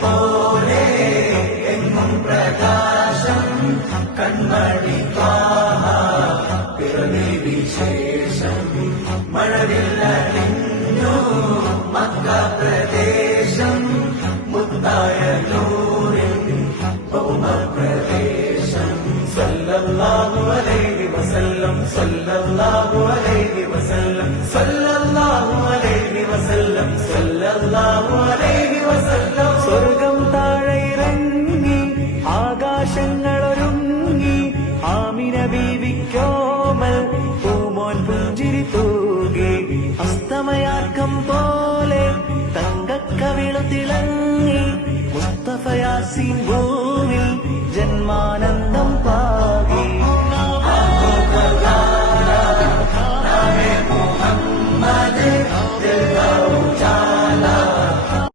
പോലെ എങ്ങും പ്രകാശം കൺമണി പിറവി വിശേഷം മഴവില്ലണിഞ്ഞു മക്ക പ്രദേശം മുത്തായ നൂറിൻ ഭൗമപ്രദേശം സല്ലല്ലാഹു അലൈഹി വസല്ലം സല്ലല്ലാഹു അലൈഹി വസല്ലം സല്ലല്ലാഹു അലൈഹി വസല്ലം സല്ലല്ലാഹു അലൈഹി വസല്ലം. സ്വർഗം താഴെ ഇറങ്ങി ആകാശങ്ങളൊരുങ്ങി ആമിന ബീവിക്കോമൽ പൂമോൻ പുഞ്ചിരി തൂകി അസ്തമയാർക്കം പോലെ തങ്കക്കവിളു തിളങ്ങി മുസ്തഫ യാസീൻ ഭൂവിൽ ജന്മാനന്ദം